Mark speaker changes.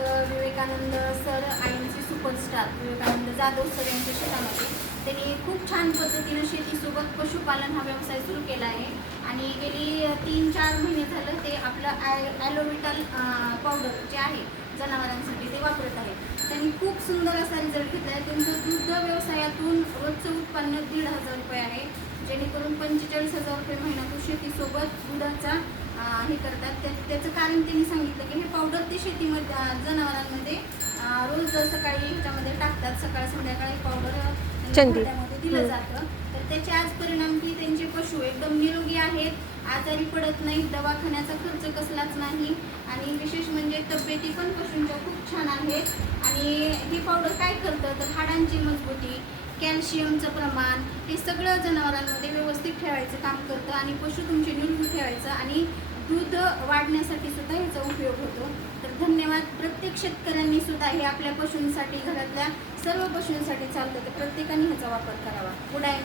Speaker 1: आहेत विवेकानंद सर आईंचे superstar Vivekanand Jadhav sir यांच्या शेतामध्ये. त्यांनी खूप छान पद्धतीनं शेतीसोबत पशुपालन हा व्यवसाय सुरू केला आहे. आणि गेली तीन चार महिने झालं ते आपलं ॲ ॲलोविटल पावडर जे आहे जनावरांसाठी ते वापरत आहे. त्यांनी खूप सुंदर असा रिझल्ट घेतला आहे. त्यांचं दुग्ध व्यवसायातून रोजचं उत्पन्न दीड हजार रुपये आहे. जेणेकरून पंचेचाळीस हजार रुपये महिन्यातून शेतीसोबत दुधाचा हे करतात. त्या त्याचं कारण त्यांनी सांगितलं की हे पावडर ते शेतीमध्ये जनावरांमध्ये रोज सकाळी ह्याच्यामध्ये टाकतात. सकाळ संध्याकाळी पावडर. दिलं जातं. तर त्याचे आज परिणाम की त्यांचे पशु एकदम निरोगी आहेत. आजारी पडत नाही दवाखान्याचा खर्च कसलाच नाही. आणि विशेष म्हणजे तब्येती पण पशूंच्या खूप छान आहेत. आणि हे पावडर काय करतं? तर हाडांची मजबूती कॅल्शियमचं प्रमाण हे सगळं जनावरांमध्ये व्यवस्थित ठेवायचं काम करतं. आणि पशु तुमचे निरोगी ठेवायचं. आणि दूध वाढण्यासाठी सुद्धा ह्याचा उपयोग होतो. तर धन्यवाद. प्रत्येक शेतकऱ्यांनी सुद्धा हे आपल्या पशूंसाठी घरातल्या सर्व पशूंसाठी चालतं तर प्रत्येकाने ह्याचा वापर करावा. Good I